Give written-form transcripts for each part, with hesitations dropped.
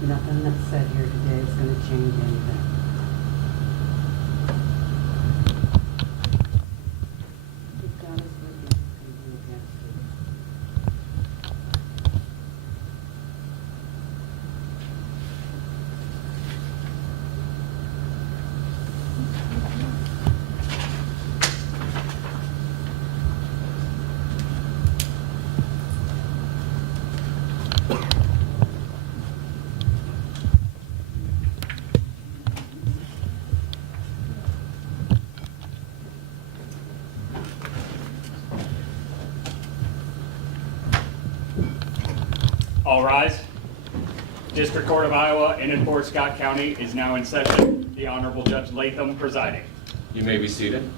Nothing that's said here today is going to change anything. If God is with you, who can be against you? All rise. District Court of Iowa in and for Scott County is now in session. The Honorable Judge Latham presiding. You may be seated.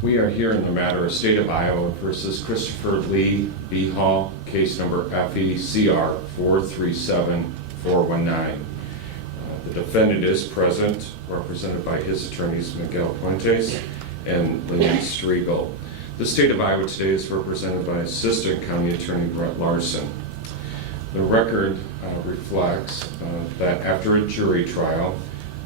We are here in the matter of State of Iowa versus Christopher Lee Behal, case number FECR 437419. The defendant is present, represented by his attorneys Miguel Puentes and Lynn Striegel. The State of Iowa today is represented by Assistant County Attorney Brett Larson. The record reflects that after a jury trial,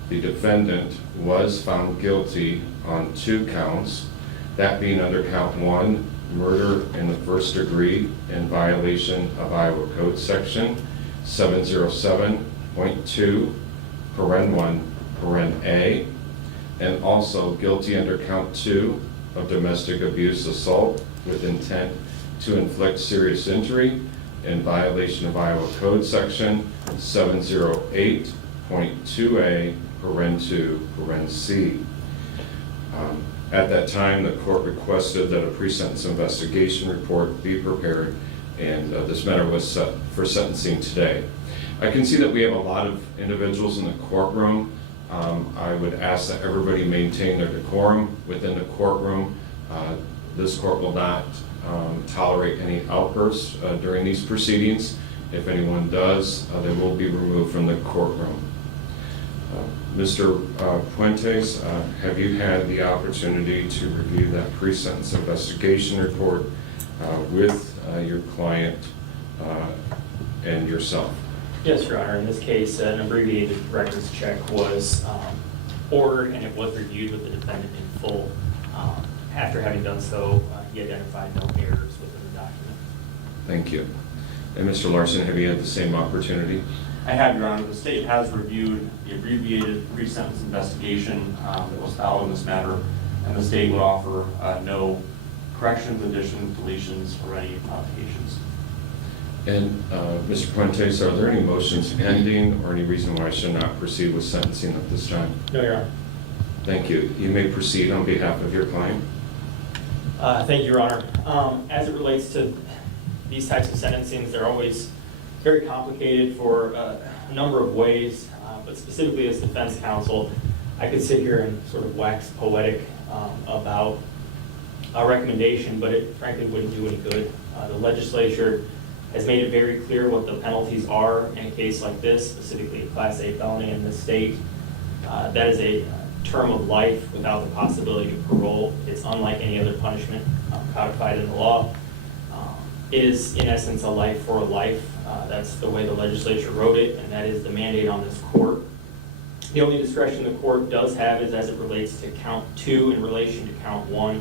the defendant was found guilty on 2 counts, that being under count 1, murder in the first degree in violation of Iowa Code Section 707.2, paren 1, paren A, and also guilty under count 2 of domestic abuse assault with intent to inflict serious injury in violation of Iowa Code Section 708.2A, paren 2, paren C. At that time, the court requested that a pre-sentence investigation report be prepared, and this matter was set for sentencing today. I can see that we have a lot of individuals in the courtroom. I would ask that everybody maintain their decorum within the courtroom. This court will not tolerate any outbursts during these proceedings. If anyone does, they will be removed from the courtroom. Mr. Puentes, have you had the opportunity to review that pre-sentence investigation report with your client and yourself? Yes, Your Honor. In this case, an abbreviated records check was ordered, and it was reviewed with the defendant in full. After having done so, he identified no errors within the document. Thank you. And Mr. Larson, have you had the same opportunity? I have, Your Honor. The state has reviewed the abbreviated pre-sentence investigation that was filed in this matter, and the state would offer no corrections, additions, deletions, or any modifications. And Mr. Puentes, are there any motions pending or any reason why I should not proceed with sentencing at this time? No, Your Honor. Thank you. You may proceed on behalf of your client. Thank you, Your Honor. As it relates to these types of sentencings, they're always very complicated for a number of ways, but specifically as defense counsel, I could sit here and sort of wax poetic about a recommendation, but it frankly wouldn't do any good. The legislature has made it very clear what the penalties are in a case like this, specifically a Class A felony in this state. That is a term of life without the possibility of parole. It's unlike any other punishment codified in the law. It is, in essence, a life for a life. That's the way the legislature wrote it, and that is the mandate on this court. The only discretion the court does have is as it relates to count 2 in relation to count 1.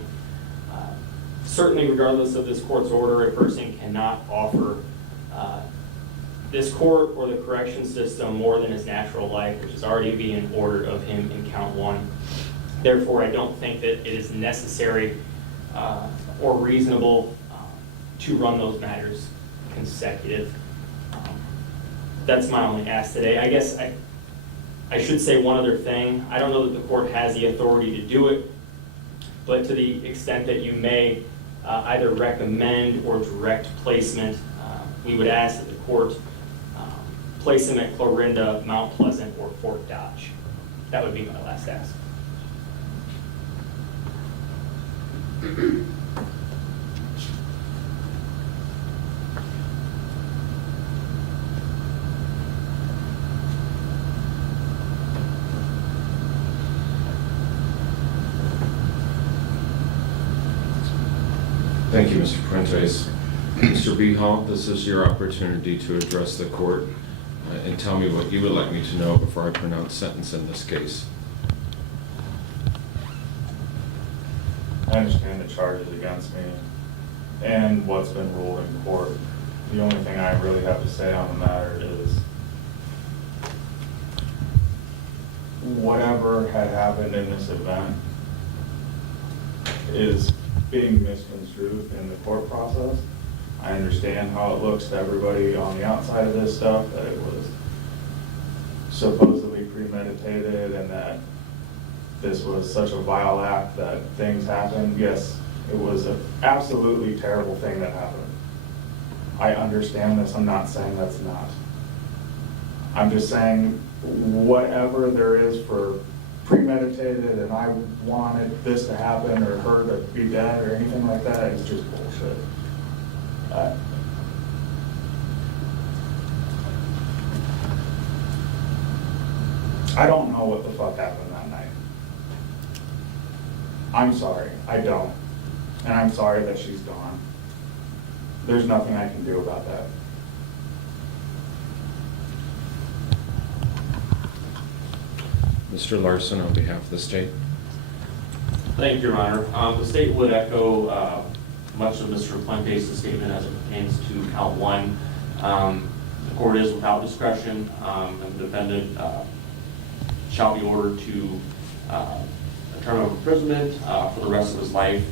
Certainly, regardless of this court's order, a person cannot offer this court or the correction system more than his natural life, which is already being ordered of him in count 1. Therefore, I don't think that it is necessary or reasonable to run those matters consecutive. That's my only ask today. I guess I should say one other thing. I don't know that the court has the authority to do it, but to the extent that you may either recommend or direct placement, we would ask that the court place him at Clorinda, Mount Pleasant, or Fort Dodge. That would be my last ask. Thank you, Mr. Puentes. Mr. Behal, this is your opportunity to address the court and tell me what you would like me to know before I pronounce sentence in this case. I understand the charges against me and what's been ruled in court. The only thing I really have to say on the matter is whatever had happened in this event is being misconstrued in the court process. I understand how it looks to everybody on the outside of this stuff, that it was supposedly premeditated and that this was such a vile act that things happened. Yes, it was an absolutely terrible thing that happened. I understand this. I'm not saying that's not. I'm just saying whatever there is for premeditated and I wanted this to happen or her to be dead or anything like that is just bullshit. I don't know what the fuck happened that night. I'm sorry, I don't. And I'm sorry that she's gone. There's nothing I can do about that. Mr. Larson, on behalf of the state. Thank you, Your Honor. The state would echo much of Mr. Puentes' statement as it pertains to count 1. The court is without discretion, and the defendant shall be ordered to a term of imprisonment for the rest of his life.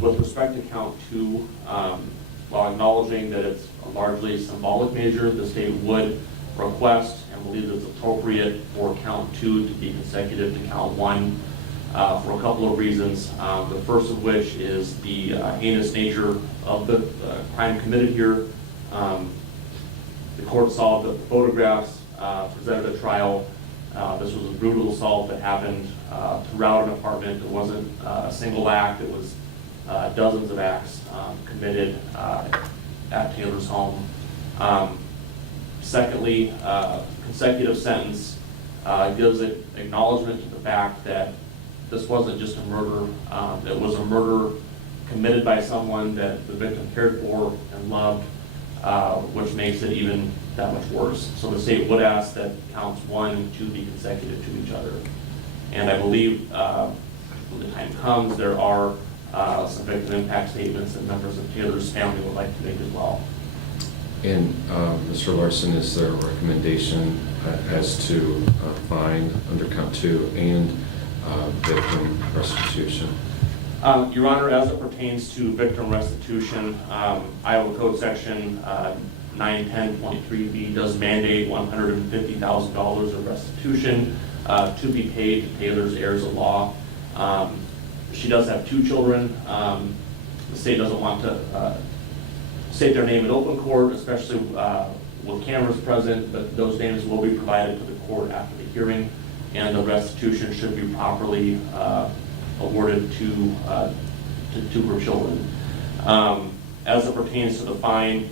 With respect to count 2, while acknowledging that it's a largely symbolic measure, the state would request and believe it's appropriate for count 2 to be consecutive to count 1 for a couple of reasons. The first of which is the heinous nature of the crime committed here. The court saw the photographs presented at trial. This was a brutal assault that happened throughout an apartment. It wasn't a single act. It was dozens of acts committed at Taylor's home. Secondly, consecutive sentence gives it acknowledgement to the fact that this wasn't just a murder. It was a murder committed by someone that the victim cared for and loved, which makes it even that much worse. So the state would ask that counts 1 and 2 be consecutive to each other. And I believe when the time comes, there are some victim impact statements that members of Taylor's family would like to make as well. And Mr. Larson, is there a recommendation as to fine under count 2 and victim restitution? Your Honor, as it pertains to victim restitution, Iowa Code Section 910.3b does mandate $150,000 of restitution to be paid to Taylor's heirs at law. She does have 2 children. The state doesn't want to state their name in open court, especially with cameras present, but those names will be provided to the court after the hearing, and the restitution should be properly awarded to her children. As it pertains to the fine,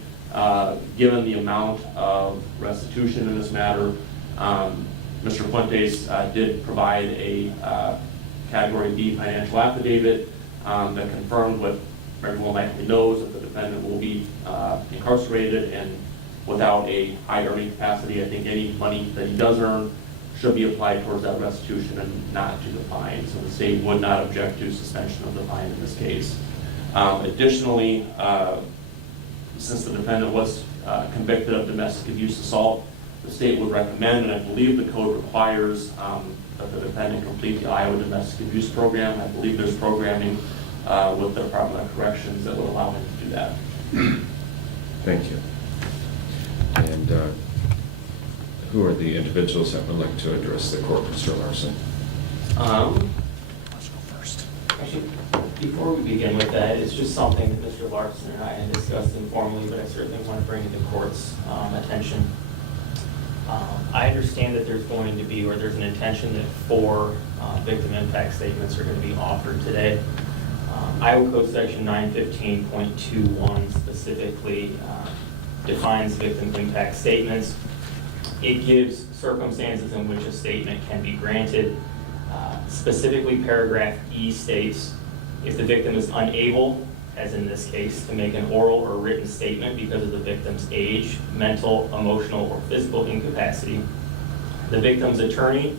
given the amount of restitution in this matter, Mr. Fuentes did provide a Category B financial affidavit that confirmed what everyone likely knows, that the defendant will be incarcerated and without a high earning capacity. I think any money that he does earn should be applied towards that restitution and not to the fine. So the state would not object to suspension of the fine in this case. Additionally, since the defendant was convicted of domestic abuse assault, the state would recommend, and I believe the code requires, that the defendant complete the Iowa Domestic Abuse Program. I believe there's programming with the Department of Corrections that would allow him to do that. Thank you. And who are the individuals that would like to address the court, Mr. Larson? Let's go first. Actually, before we begin with that, it's just something that Mr. Larson and I had discussed informally, but I certainly want to bring to the court's attention. I understand that there's going to be, or there's an intention that 4 victim impact statements are going to be offered today. Iowa Code Section 915.21 specifically defines victim impact statements. It gives circumstances in which a statement can be granted. Specifically, paragraph E states, if the victim is unable, as in this case, to make an oral or written statement because of the victim's age, mental, emotional, or physical incapacity, the victim's attorney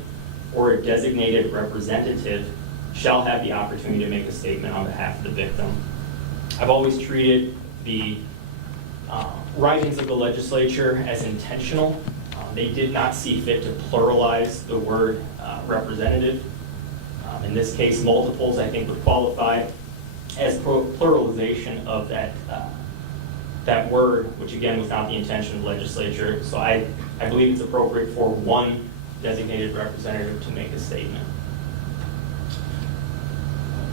or a designated representative shall have the opportunity to make a statement on behalf of the victim. I've always treated the writings of the legislature as intentional. They did not see fit to pluralize the word representative. In this case, multiples, I think, would qualify as pluralization of that word, which again was not the intention of the legislature. So I believe it's appropriate for 1 designated representative to make a statement.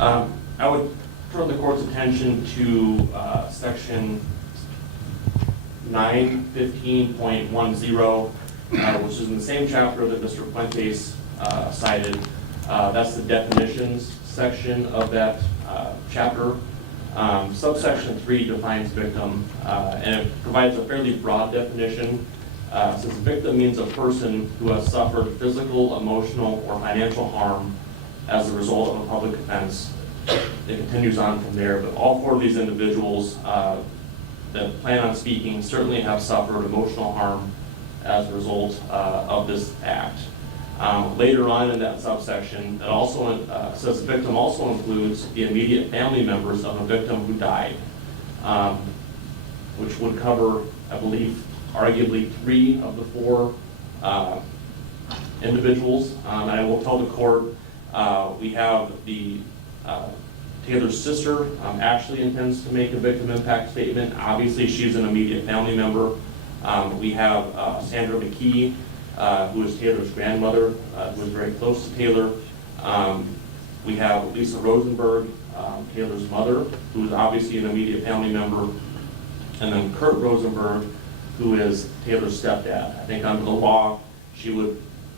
I would turn the court's attention to section 915.10, which is in the same chapter that Mr. Fuentes cited. That's the definitions section of that chapter. Subsection 3 defines victim, and it provides a fairly broad definition. Since victim means a person who has suffered physical, emotional, or financial harm as a result of a public offense. It continues on from there, but all 4 of these individuals that plan on speaking certainly have suffered emotional harm as a result of this act. Later on in that subsection, it also says the victim also includes the immediate family members of a victim who died, which would cover, I believe, arguably 3 of the 4 individuals. And I will tell the court, we have the Taylor's sister actually intends to make a victim impact statement. Obviously, she's an immediate family member. We have Sandra McKee, who is Taylor's grandmother, who is very close to Taylor. We have Lisa Rosenberg, Taylor's mother, who is obviously an immediate family member. And then Kurt Rosenberg, who is Taylor's stepdad. I think under the law,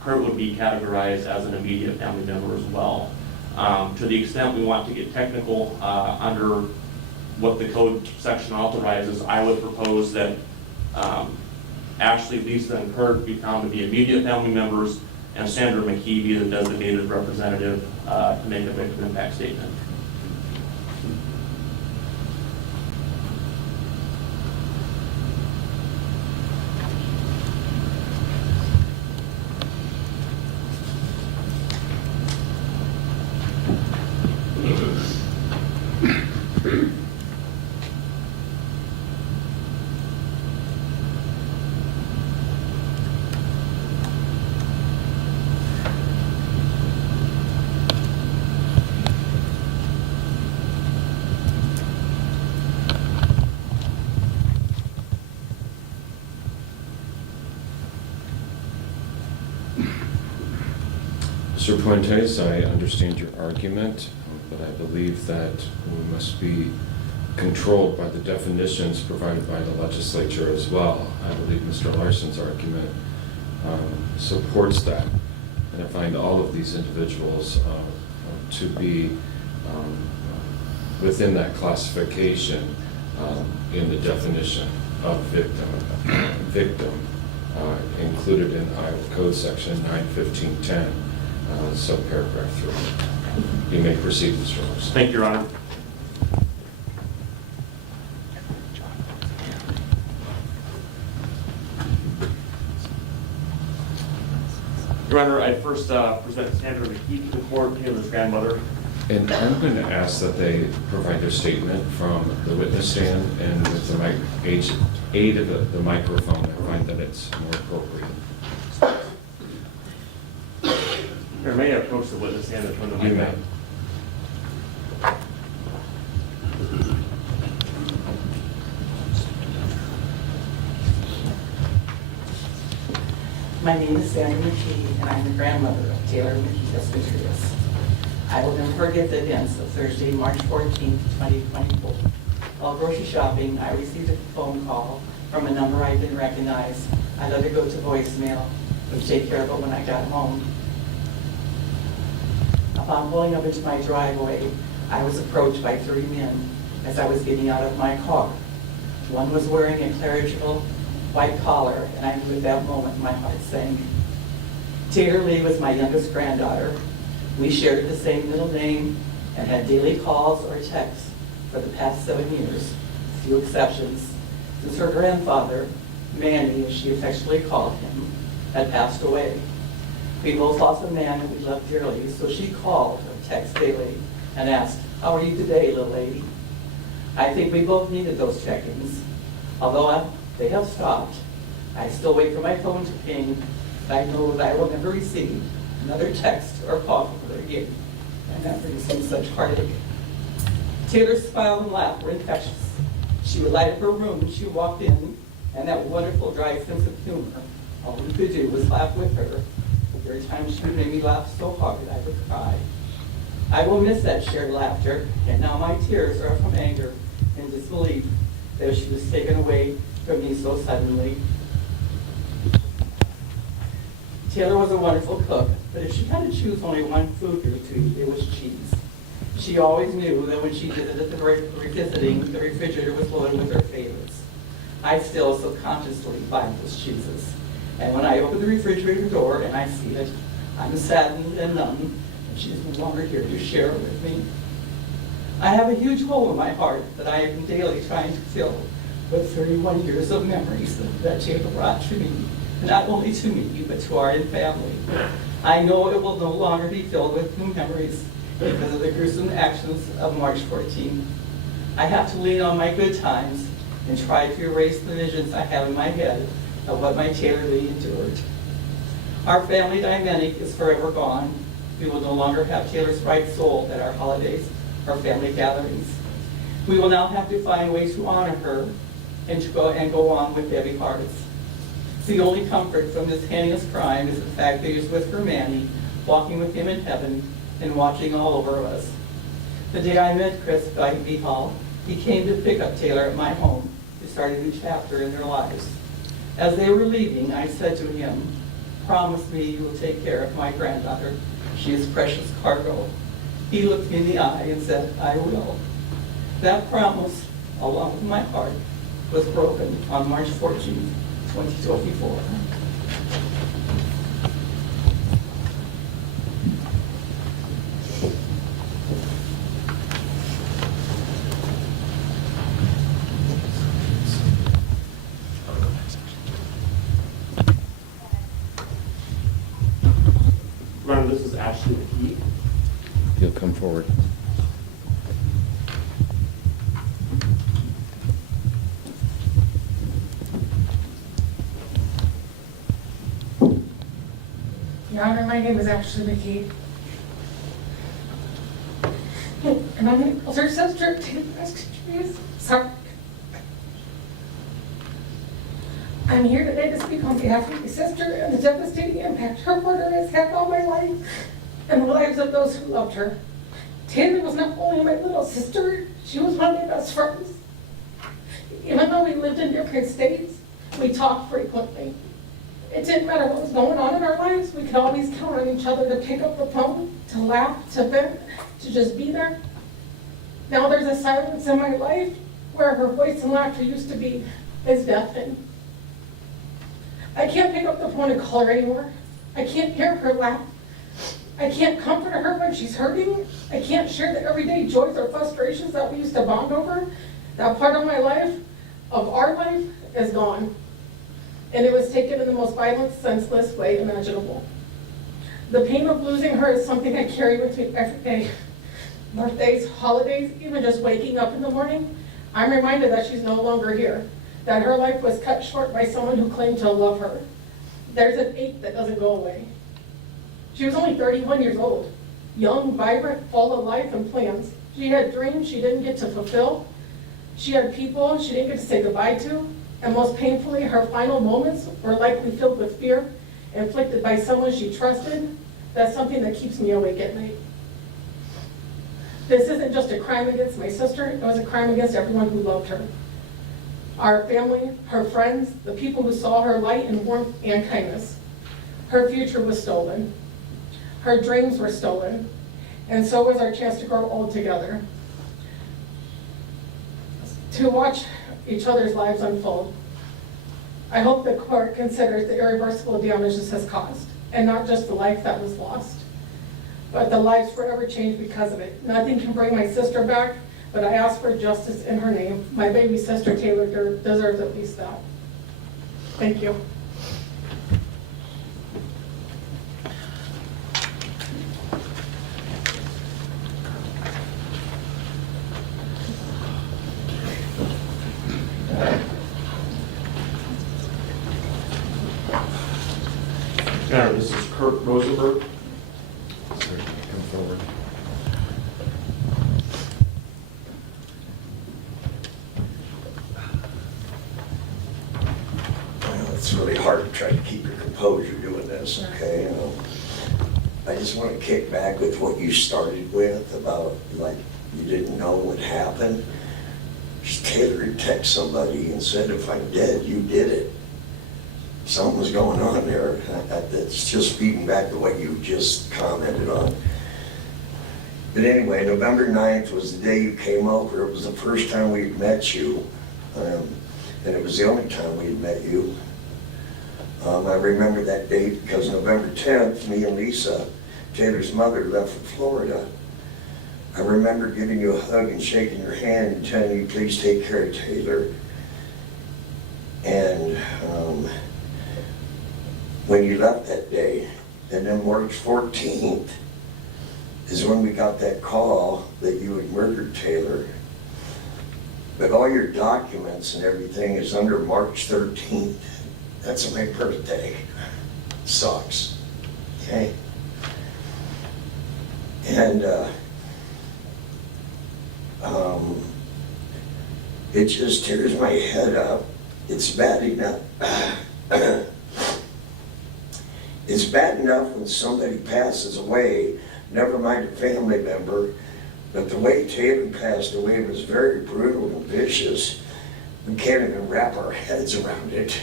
Kurt would be categorized as an immediate family member as well. To the extent we want to get technical under what the code section authorizes, I would propose that Ashley, Lisa, and Kurt be found to be immediate family members, and Sandra McKee be the designated representative to make a victim impact statement. Mr. Puentes, I understand your argument, but I believe that we must be controlled by the definitions provided by the legislature as well. I believe Mr. Larson's argument supports that, and I find all of these individuals to be within that classification in the definition of victim included in Iowa Code Section 91510. Subparagraph 3. You may proceed, Mr. Larson. Thank you, Your Honor. Your Honor, I first present Sandra McKee to the court, Taylor's grandmother. And I'm going to ask that they provide their statement from the witness stand, and with the aid of the microphone, I find that it's more appropriate. Or may I approach the witness stand from the You may. microphone? My name is Sandra McKee, and I'm the grandmother of Taylor McKee Escontrias. I will never forget the events of Thursday, March 14th, 2024. While grocery shopping, I received a phone call from a number I didn't recognize. I let it go to voicemail, would take care of it when I got home. Upon pulling up into my driveway, I was approached by 3 men as I was getting out of my car. One was wearing a clerical white collar, and I knew at that moment my heart sank. Taylor Lee was my youngest granddaughter. We shared the same middle name and had daily calls or texts for the past 7 years, few exceptions, since her grandfather, Manny, as she affectionately called him, had passed away. We both lost a man that we loved dearly, so she called or texted daily and asked, "How are you today, little lady?" I think we both needed those check-ins. Although they have stopped, I still wait for my phone to ping. I know that I will never receive another text or call from her again, and that brings me such heartache. Taylor's smile and laugh were infectious. She would light up her room when she walked in, and that wonderful dry sense of humor. All we could do was laugh with her. Every time she would make me laugh so hard I would cry. I will miss that shared laughter, and now my tears are from anger and disbelief that she was taken away from me so suddenly. Taylor was a wonderful cook, but if she had to choose only one food to eat, it was cheese. She always knew that when she visited the revisiting, the refrigerator was loaded with her favorites. I still subconsciously buy those cheeses. And when I open the refrigerator door and I see it, I'm saddened and numb, and she's no longer here to share it with me. I have a huge hole in my heart that I am daily trying to fill with 31 years of memories that Taylor brought to me, not only to me, but to our family. I know it will no longer be filled with new memories because of the gruesome actions of March 14th. I have to lean on my good times and try to erase the visions I have in my head of what my Taylor Lee endured. Our family dynamic is forever gone. We will no longer have Taylor's bright soul at our holidays or family gatherings. We will now have to find ways to honor her and to go on with heavy hearts. The only comfort from this heinous crime is the fact that he was with her Manny, walking with him in heaven and watching all over us. The day I met Chris by Behal, he came to pick up Taylor at my home to start a new chapter in their lives. As they were leaving, I said to him, "Promise me you will take care of my granddaughter. She is precious cargo." He looked me in the eye and said, "I will." That promise, along with my heart, was broken on March 14th, 2024. Your Honor, this is Ashley McKee. You'll come forward. Your Honor, my name is Ashley McKee. And I'm an older sister to Escontrias. Sorry. I'm here today to speak on behalf of my sister and the devastating impact her murder has had on my life and the lives of those who loved her. Taylor was not only my little sister, she was one of my best friends. Even though we lived in different states, we talked frequently. It didn't matter what was going on in our lives, we could always count on each other to pick up the phone, to laugh, to vent, to just be there. Now there's a silence in my life where her voice and laughter used to be is deafened. I can't pick up the phone and call her anymore. I can't hear her laugh. I can't comfort her when she's hurting. I can't share the everyday joys or frustrations that we used to bond over. That part of my life, of our life, is gone. And it was taken in the most violent, senseless way imaginable. The pain of losing her is something I carry with me every day. Birthdays, holidays, even just waking up in the morning, I'm reminded that she's no longer here, that her life was cut short by someone who claimed to love her. There's an ache that doesn't go away. She was only 31 years old, young, vibrant, full of life and plans. She had dreams she didn't get to fulfill. She had people she didn't get to say goodbye to. And most painfully, her final moments were likely filled with fear, inflicted by someone she trusted. That's something that keeps me awake at night. This isn't just a crime against my sister, it was a crime against everyone who loved her. Our family, her friends, the people who saw her light and warmth and kindness. Her future was stolen. Her dreams were stolen. And so was our chance to grow old together. To watch each other's lives unfold. I hope the court considers the irreversible damage this has caused, and not just the life that was lost, but the lives forever changed because of it. Nothing can bring my sister back, but I ask for justice in her name. My baby sister Taylor deserves at least that. Thank you. Your Honor, this is Kurt Rosenberg. Sir, come forward. Well, it's really hard to try to keep your composure doing this, okay? I just want to kick back with what you started with about, like, you didn't know what happened. Just Taylor had texted somebody and said, if I'm dead, you did it. Something was going on there. That's just feeding back to what you just commented on. But anyway, November 9th was the day you came over. It was the first time we'd met you. And it was the only time we'd met you. I remember that date because November 10th, me and Lisa, Taylor's mother, left for Florida. I remember giving you a hug and shaking your hand and telling you, please take care of Taylor. And when you left that day, and then March 14th is when we got that call that you had murdered Taylor. But all your documents and everything is under March 13th. That's my birthday. Sucks, okay? And it just tears my head up. It's bad enough. It's bad enough when somebody passes away, never mind a family member, but the way Taylor passed away was very brutal and vicious. We can't even wrap our heads around it.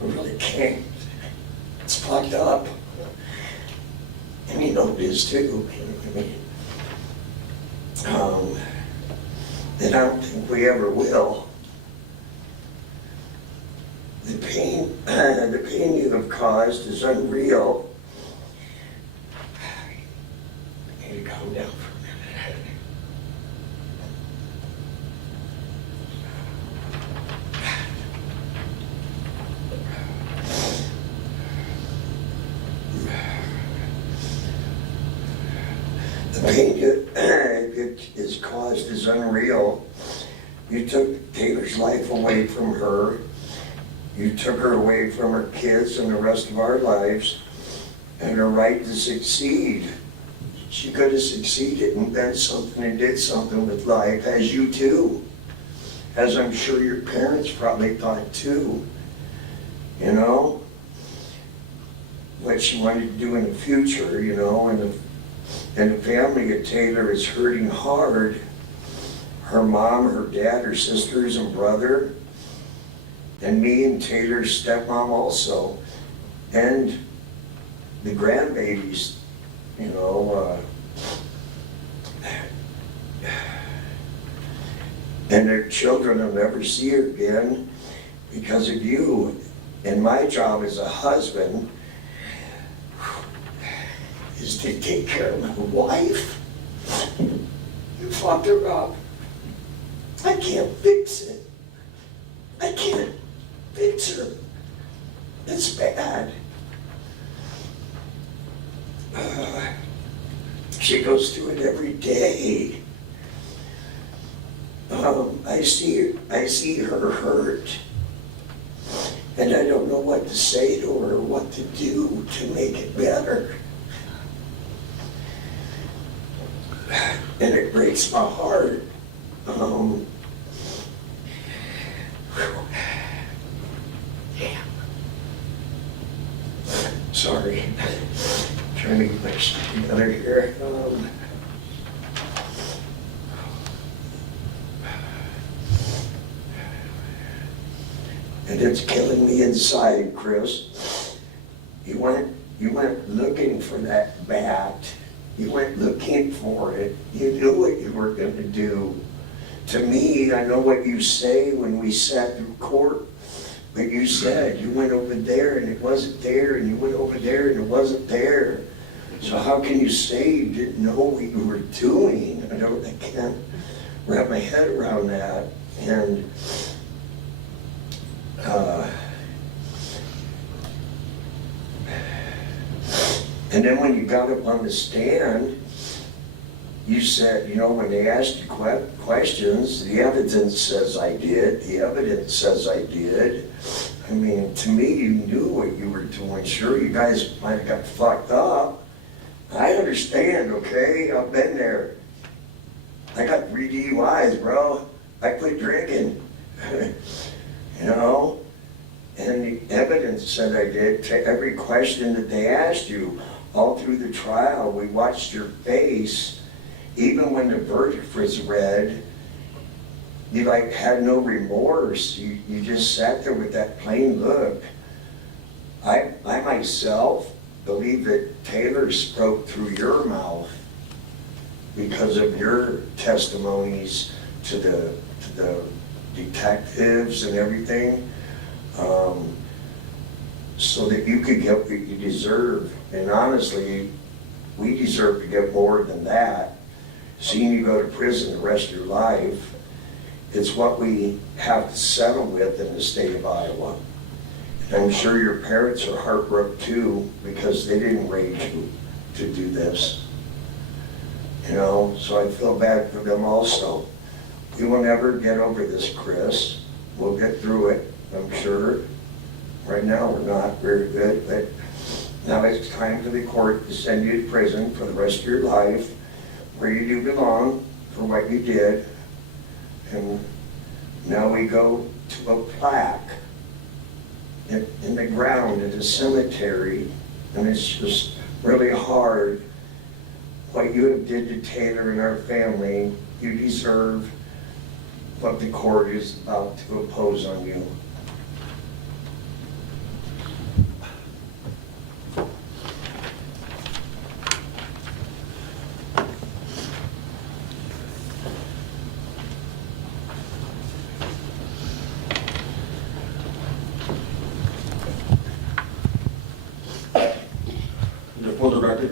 We really can't. It's fucked up. And you know it is too. I mean, And I don't think we ever will. The pain you have caused is unreal. I need to calm down for a minute. The pain it is caused is unreal. You took Taylor's life away from her. You took her away from her kids and the rest of our lives and her right to succeed. She could have succeeded and done something and did something with life, as you too. As I'm sure your parents probably thought too. You know? What she wanted to do in the future, you know, and the family of Taylor is hurting hard. Her mom, her dad, her sisters and brother, and me and Taylor's stepmom also, and the grandbabies, you know, and their children will never see her again because of you. And my job as a husband is to take care of my wife. You fucked her up. I can't fix it. I can't fix her. It's bad. She goes through it every day. I see her hurt. And I don't know what to say to her, what to do to make it better. And it breaks my heart. Sorry, trying to get my shit together here. And it's killing me inside, Chris. You went looking for that bat. You went looking for it. You knew what you were going to do. To me, I know what you say when we sat through court. But you said you went over there and it wasn't there, and you went over there and it wasn't there. So how can you say you didn't know what you were doing? I can't wrap my head around that. And then when you got up on the stand, you said, you know, when they asked you questions, the evidence says I did, the evidence says I did. I mean, to me, you knew what you were doing. Sure, you guys might have got fucked up. I understand, okay? I've been there. I got 3 DUIs, bro. I quit drinking. You know? And the evidence said I did. To every question that they asked you, all through the trial, we watched your face. Even when the verdict was read, you like had no remorse. You just sat there with that plain look. I myself believe that Taylor spoke through your mouth because of your testimonies to the detectives and everything, so that you could get what you deserve. And honestly, we deserve to get more than that. Seeing you go to prison the rest of your life, it's what we have to settle with in the state of Iowa. And I'm sure your parents are heartbroken too, because they didn't raise you to do this. You know, so I feel bad for them also. We will never get over this, Chris. We'll get through it, I'm sure. Right now, we're not very good, but now it's time for the court to send you to prison for the rest of your life, where you do belong for what you did. And now we go to a plaque in the ground at the cemetery, and it's just really hard. What you have did to Taylor and our family, you deserve what the court is about to impose on you.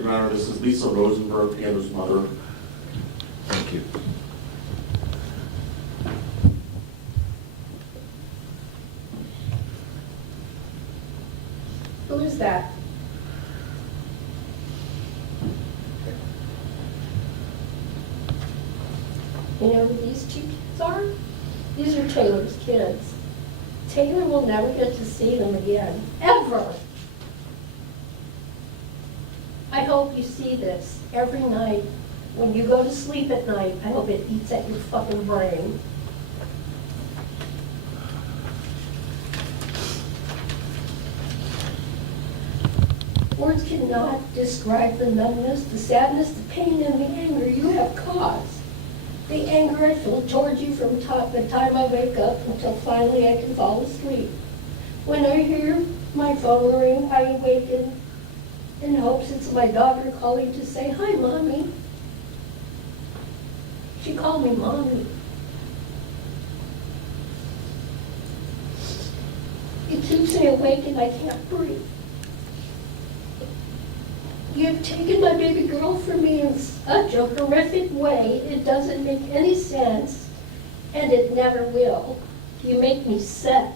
Your Honor, this is Lisa Rosenberg, Taylor's mother. Thank you. Who is that? You know who these two kids are? These are Taylor's kids. Taylor will never get to see them again, ever. I hope you see this every night. When you go to sleep at night, I hope it eats at your fucking brain. Words cannot describe the numbness, the sadness, the pain, and the anger you have caused. The anger I feel towards you from the time I wake up until finally I can fall asleep. When I hear my phone ring, I awaken in hopes it's my daughter calling to say, "Hi, Mommy." She called me Mommy. It keeps me awake and I can't breathe. You have taken my baby girl from me in such a horrific way, it doesn't make any sense, and it never will. You make me sick.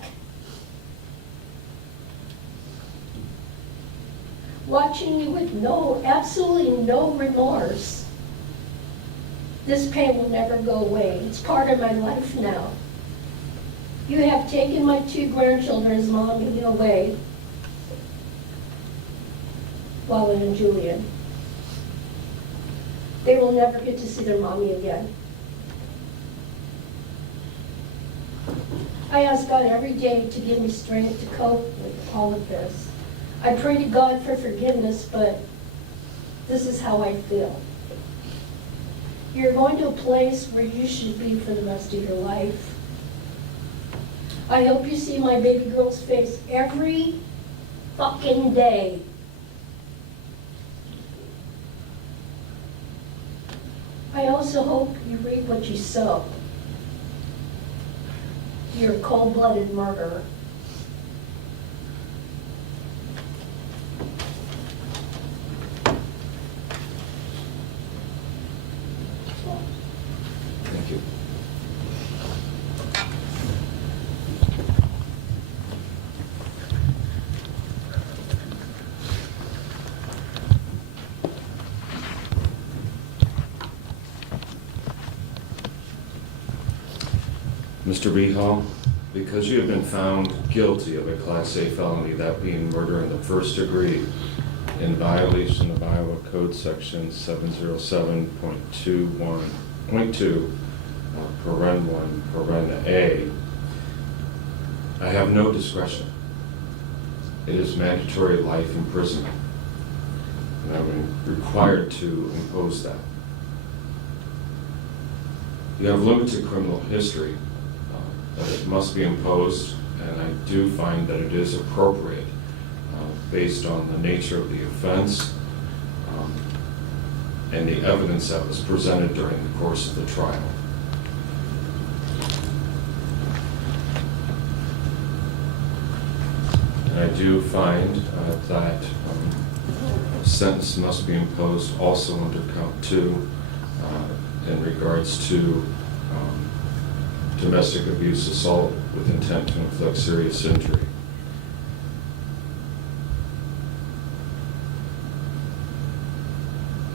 Watching you with absolutely no remorse. This pain will never go away. It's part of my life now. You have taken my 2 grandchildren's mommy away. Wally and Julian. They will never get to see their mommy again. I ask God every day to give me strength to cope with all of this. I pray to God for forgiveness, but this is how I feel. You're going to a place where you should be for the rest of your life. I hope you see my baby girl's face every fucking day. I also hope you reap what you sow. You're a cold-blooded murderer. Thank you. Mr. Behal, because you have been found guilty of a Class A felony, that being murder in the first degree, in violation of Iowa Code Section 707.2, paren 1, paren A, I have no discretion. It is mandatory life imprisonment, and I'm required to impose that. You have limited criminal history, but it must be imposed, and I do find that it is appropriate based on the nature of the offense and the evidence that was presented during the course of the trial. And I do find that a sentence must be imposed also under count 2 in regards to domestic abuse assault with intent to inflict serious injury.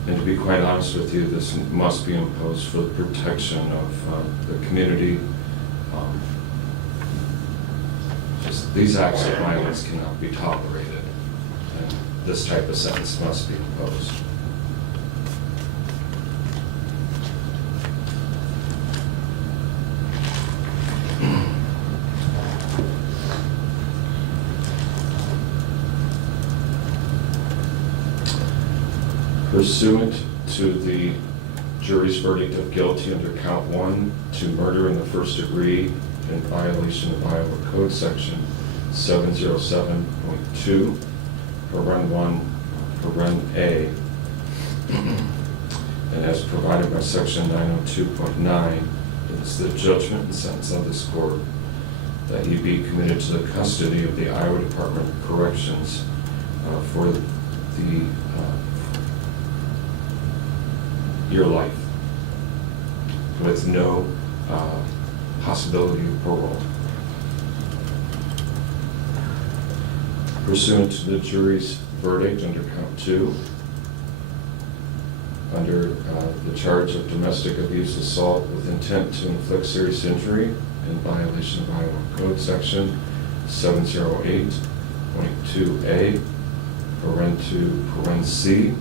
And to be quite honest with you, this must be imposed for the protection of the community. Just these acts of violence cannot be tolerated, and this type of sentence must be imposed. Pursuant to the jury's verdict of guilty under count 1 to murder in the first degree in violation of Iowa Code Section 707.2, paren 1, paren A, and as provided by Section 902.9, it is the judgment and sentence of this court that he be committed to the custody of the Iowa Department of Corrections for the your life with no possibility of parole. Pursuant to the jury's verdict under count 2, under the charge of domestic abuse assault with intent to inflict serious injury in violation of Iowa Code Section 708.2A, paren C,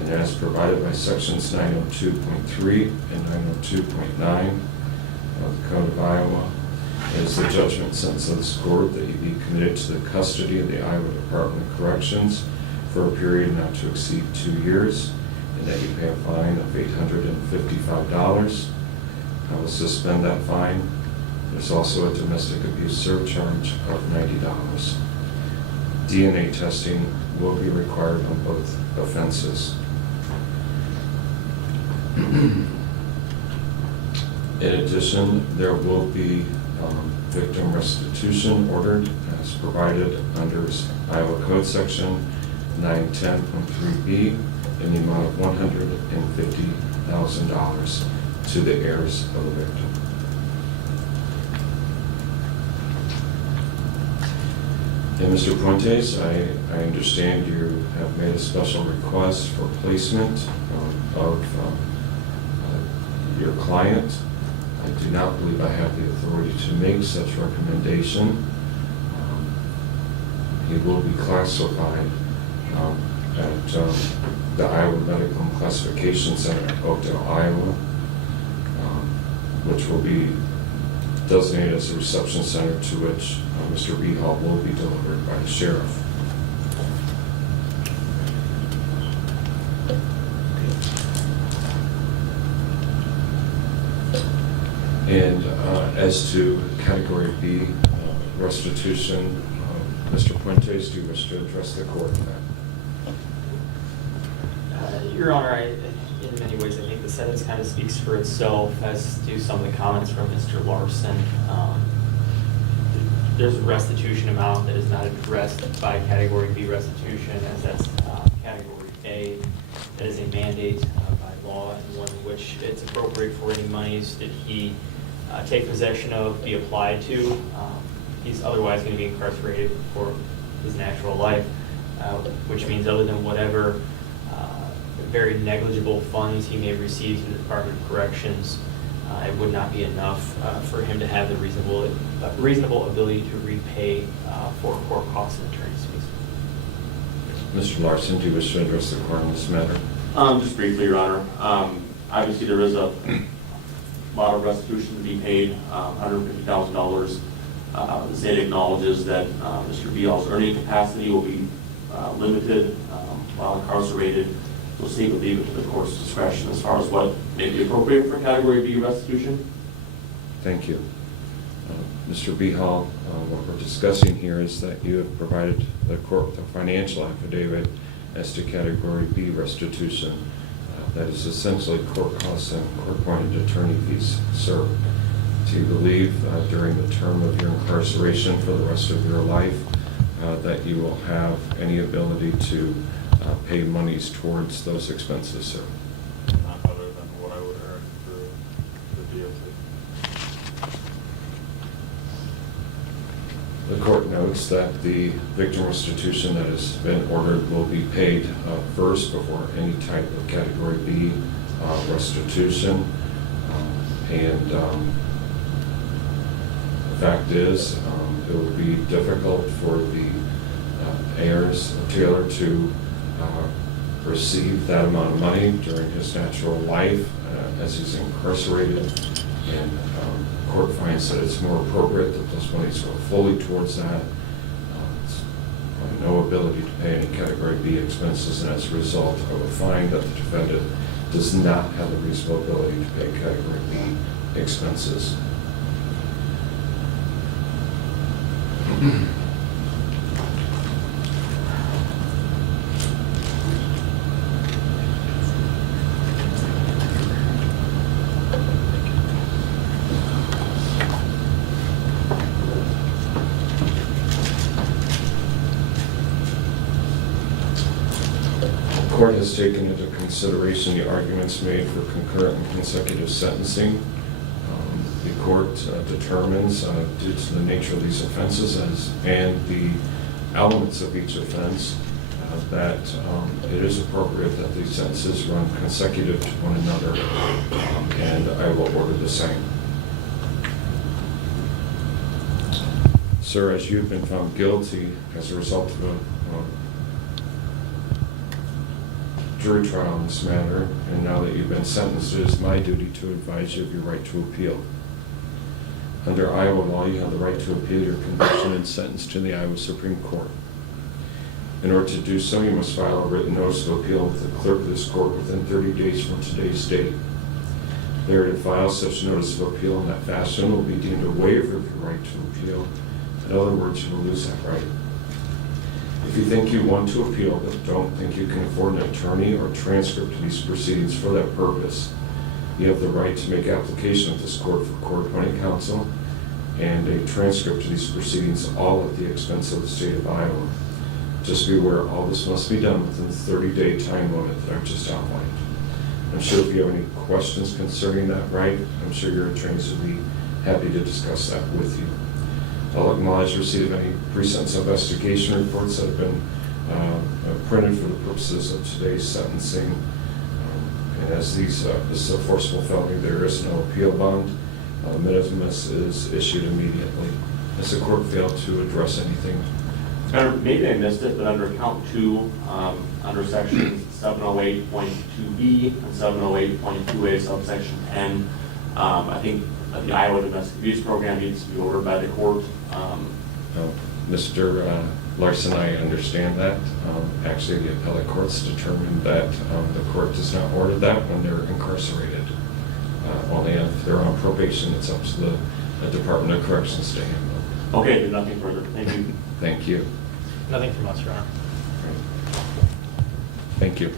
and as provided by Sections 902.3 and 902.9 of the Code of Iowa, it is the judgment sentence of this court that you be committed to the custody of the Iowa Department of Corrections for a period not to exceed 2 years, and that you pay a fine of $855. I will suspend that fine. There's also a domestic abuse surcharge of $90. DNA testing will be required on both offenses. In addition, there will be victim restitution ordered as provided under Iowa Code Section 910.3B in the amount of $150,000 to the heirs of the victim. And Mr. Puentes, I understand you have made a special request for placement of your client. I do not believe I have the authority to make such recommendation. He will be classified at the Iowa Medical Classification Center in Oakdale, Iowa, which will be designated as a reception center to which Mr. Behal will be delivered by the sheriff. And as to Category B restitution, Mr. Puentes, do you wish to address the court on that? Your Honor, in many ways, I think the sentence kind of speaks for itself, as do some of the comments from Mr. Larson. There's a restitution amount that is not addressed by Category B restitution, as that's Category A. That is a mandate by law, and one in which it's appropriate for any monies that he take possession of be applied to. He's otherwise going to be incarcerated for his natural life, which means other than whatever very negligible funds he may receive through the Department of Corrections, it would not be enough for him to have the reasonable ability to repay for court costs and attorney's fees. Mr. Larson, do you wish to address the court on this matter? Just briefly, Your Honor. Obviously, there is a lot of restitution to be paid, $150,000. The state acknowledges that Mr. Behal's earning capacity will be limited while incarcerated. So the state would leave it to the court's discretion as far as what may be appropriate for Category B restitution. Thank you. Mr. Behal, what we're discussing here is that you have provided the court with a financial affidavit as to Category B restitution. That is essentially court costs and court-appointed attorney fees. Sir, do you believe during the term of your incarceration for the rest of your life that you will have any ability to pay monies towards those expenses, sir? Not other than what I would earn through the DOT. The court notes that the victim restitution that has been ordered will be paid first before any type of Category B restitution. The fact is, it will be difficult for the heirs of Taylor to receive that amount of money during his natural life as he's incarcerated, and court finds that it's more appropriate that those monies go fully towards that. No ability to pay any Category B expenses, and as a result, I would find that the defendant does not have the reasonable ability to pay Category B expenses. court has taken into consideration the arguments made for concurrent and consecutive sentencing. The court determines, due to the nature of these offenses and the elements of each offense, that it is appropriate that these sentences run consecutive to one another, and I will order the same. Sir, as you've been found guilty as a result of a jury trial in this matter, and now that you've been sentenced, it is my duty to advise you of your right to appeal. Under Iowa law, you have the right to appeal your conviction and sentence to the Iowa Supreme Court. In order to do so, you must file a written notice of appeal with the clerk of this court within 30 days from today's date. Failure to file such notice of appeal in that fashion will be deemed a waiver of your right to appeal. In other words, you will lose that right. If you think you want to appeal but don't think you can afford an attorney or transcript to these proceedings for that purpose, you have the right to make application with this court for court-appointed counsel and a transcript to these proceedings, all at the expense of the state of Iowa. Just be aware, all this must be done within the 30-day time limit that I've just outlined. I'm sure if you have any questions concerning that right, I'm sure your attorneys will be happy to discuss that with you. I'll acknowledge receipt of any pre-sentence investigation reports that have been printed for the purposes of today's sentencing. And as this is a forcible felony, there is no appeal bond. Minimus is issued immediately. Has the court failed to address anything? Maybe I missed it, but under count 2, under sections 708.2B and 708.2A subsection 10, I think the Iowa Domestic Abuse Program needs to be ordered by the court. Mr. Larson, I understand that. Actually, the appellate courts determined that the court does not order that when they're incarcerated. Only if they're on probation, it's up to the Department of Corrections to handle. Okay, there's nothing further. Thank you. Thank you. Nothing from us, Your Honor. Thank you.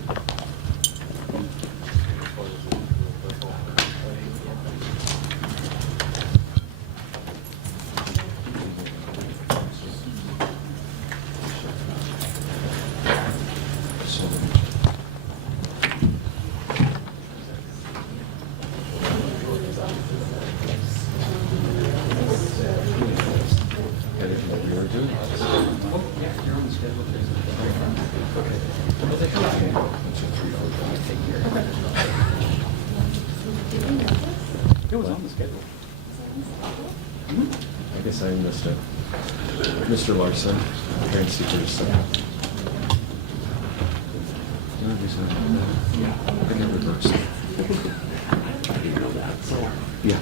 It was on the schedule. I guess I missed it. Mr. Larson, trying to see for yourself. Yeah, I can reverse it. You know that, so. Yeah.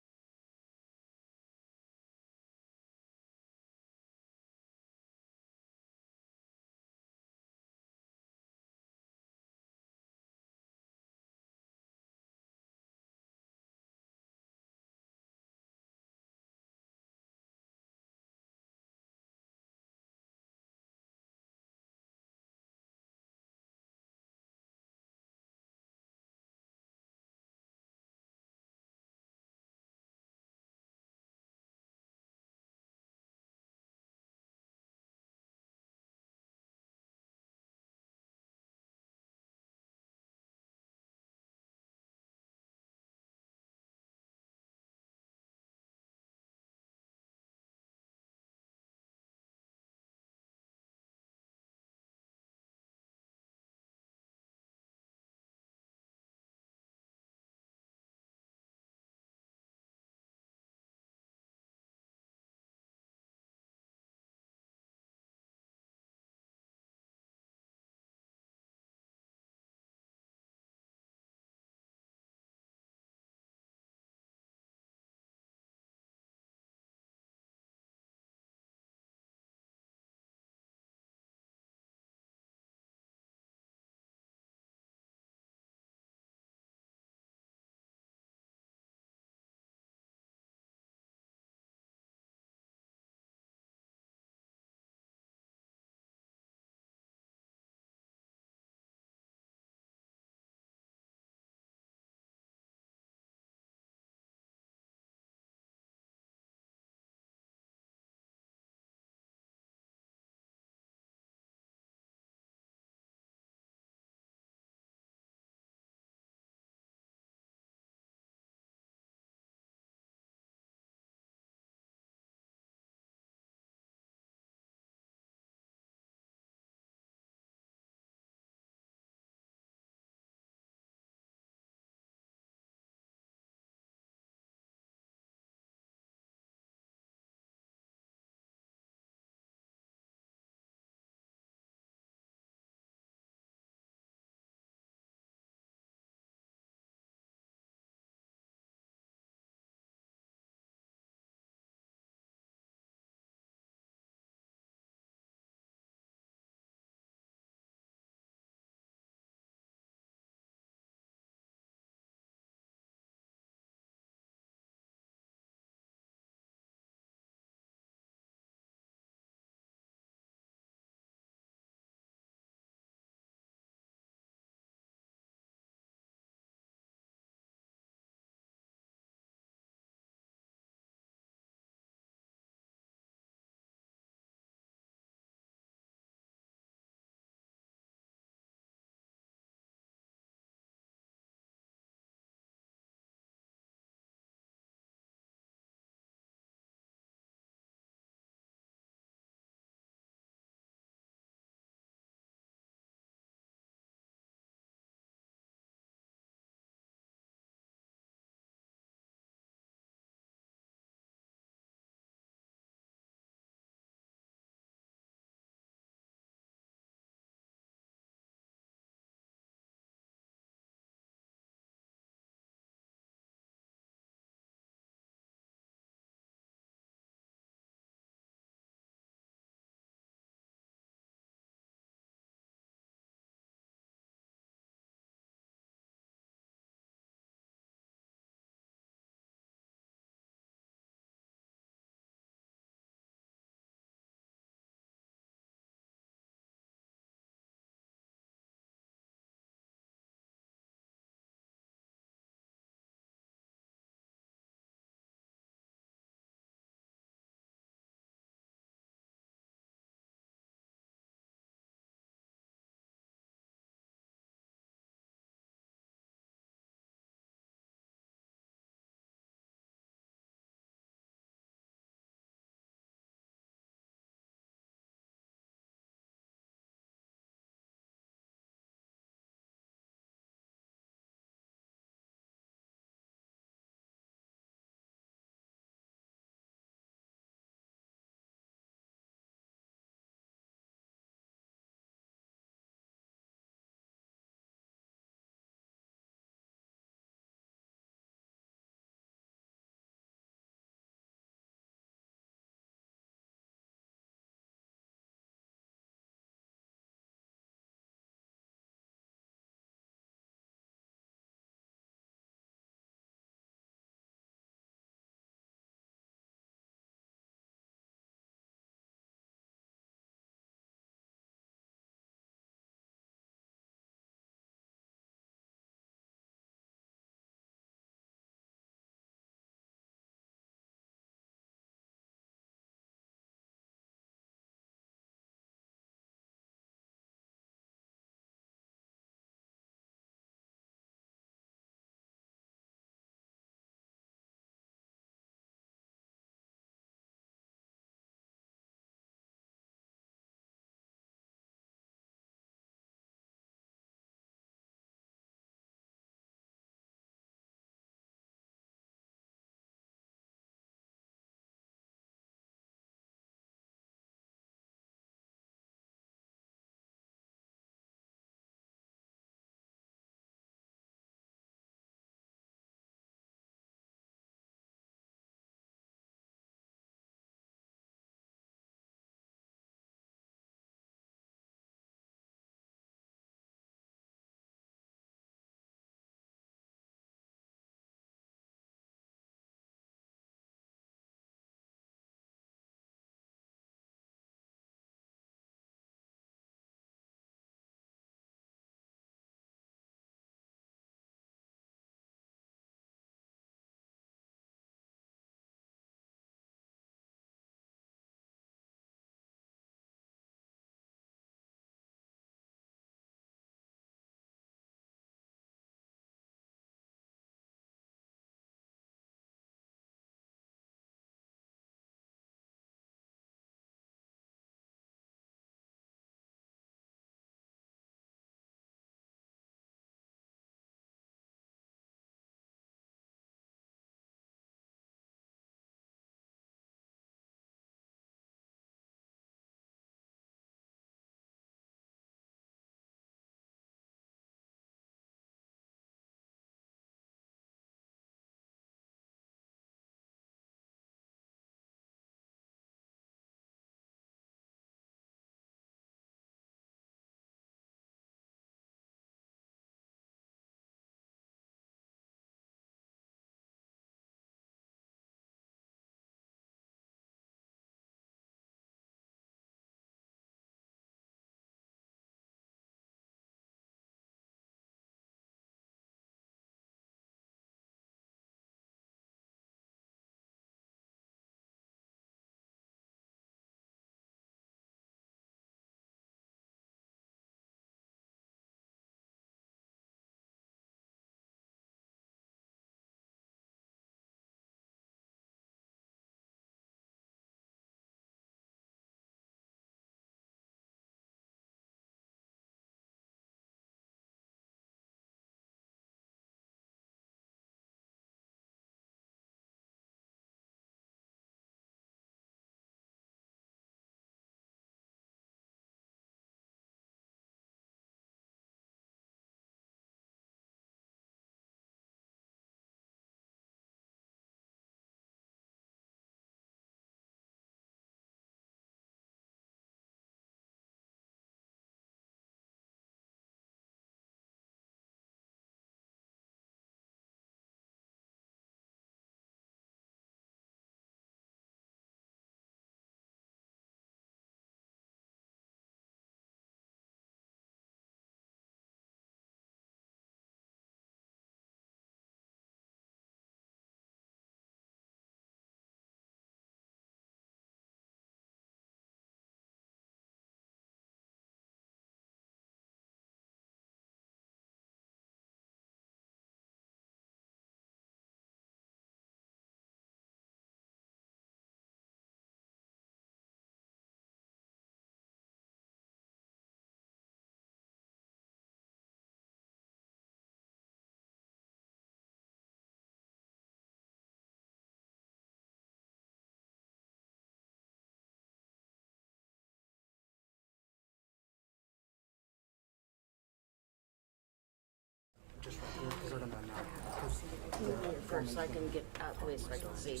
first so I can get out of the way so I can see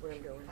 where I'm going.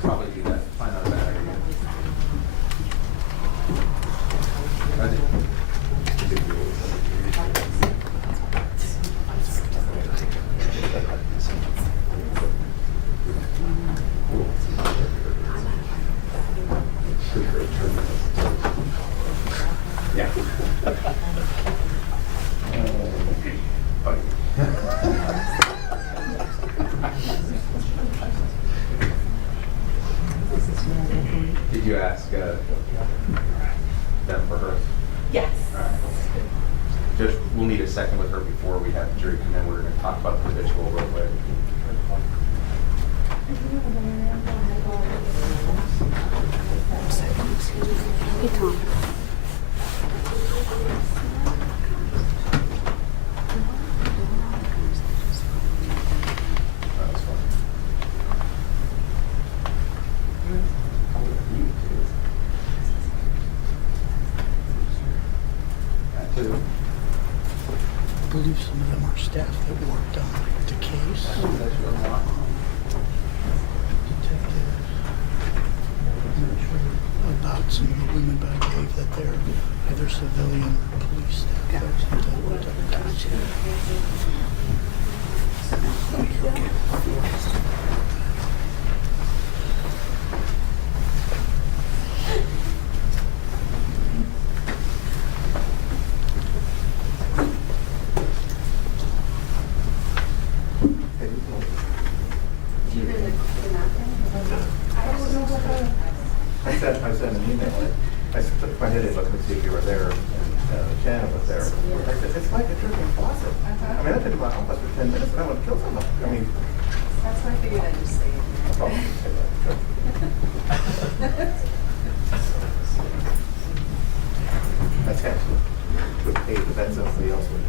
Probably do that, find out about it again. Yeah. Did you ask them for her? Yes. All right. Just, we'll need a second with her before we have the jury come in. We're going to talk about the habitual real quick. Hey, Tom. That's fine. That too. I believe some of them are staff that worked on the case. That's your lot. Detectives. About some of the women, but I believe that they're either civilian or police staff that worked on the case. I sent an email. I stuck my head in looking to see if you were there, and Shannon was there. I said, it's like a drinking faucet. I mean, I've been in my office for 10 minutes and I want to kill somebody. I mean. That's why I figured I'd just say it. I'll probably say that. That's actually would pay, but that's somebody else would.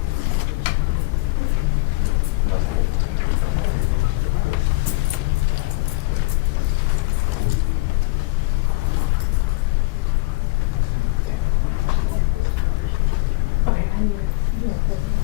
Okay, I need